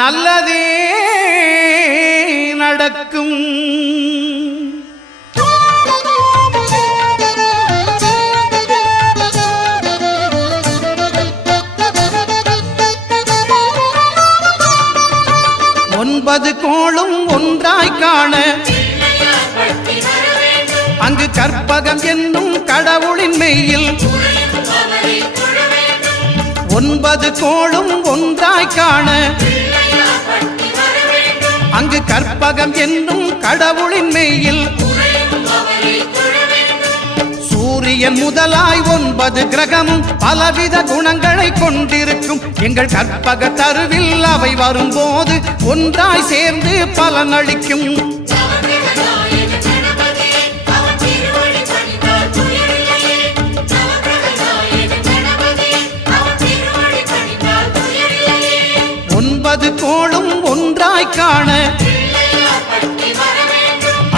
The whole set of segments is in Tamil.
நல்லதே நடக்கும். 9 கோளும் ஒன்றாய் காண அங்கு கற்பகம் என்னும் கடவுளின் மெய்யில் 9 கோளும் ஒன்றாய் காண அங்கு கற்பகம் என்னும் கடவுளின் மெய்யில் சூரியன் முதலாய் 9 கிரகமும் பலவித குணங்களை கொண்டிருக்கும். எங்கள் கற்பக தருவில் அவை வரும்போது ஒன்றாய் சேர்ந்து பலனளிக்கும். கோளும் ஒன்றாய் காண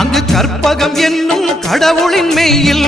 அங்கு கற்பகம் என்னும் கடவுளின் மெய்யில்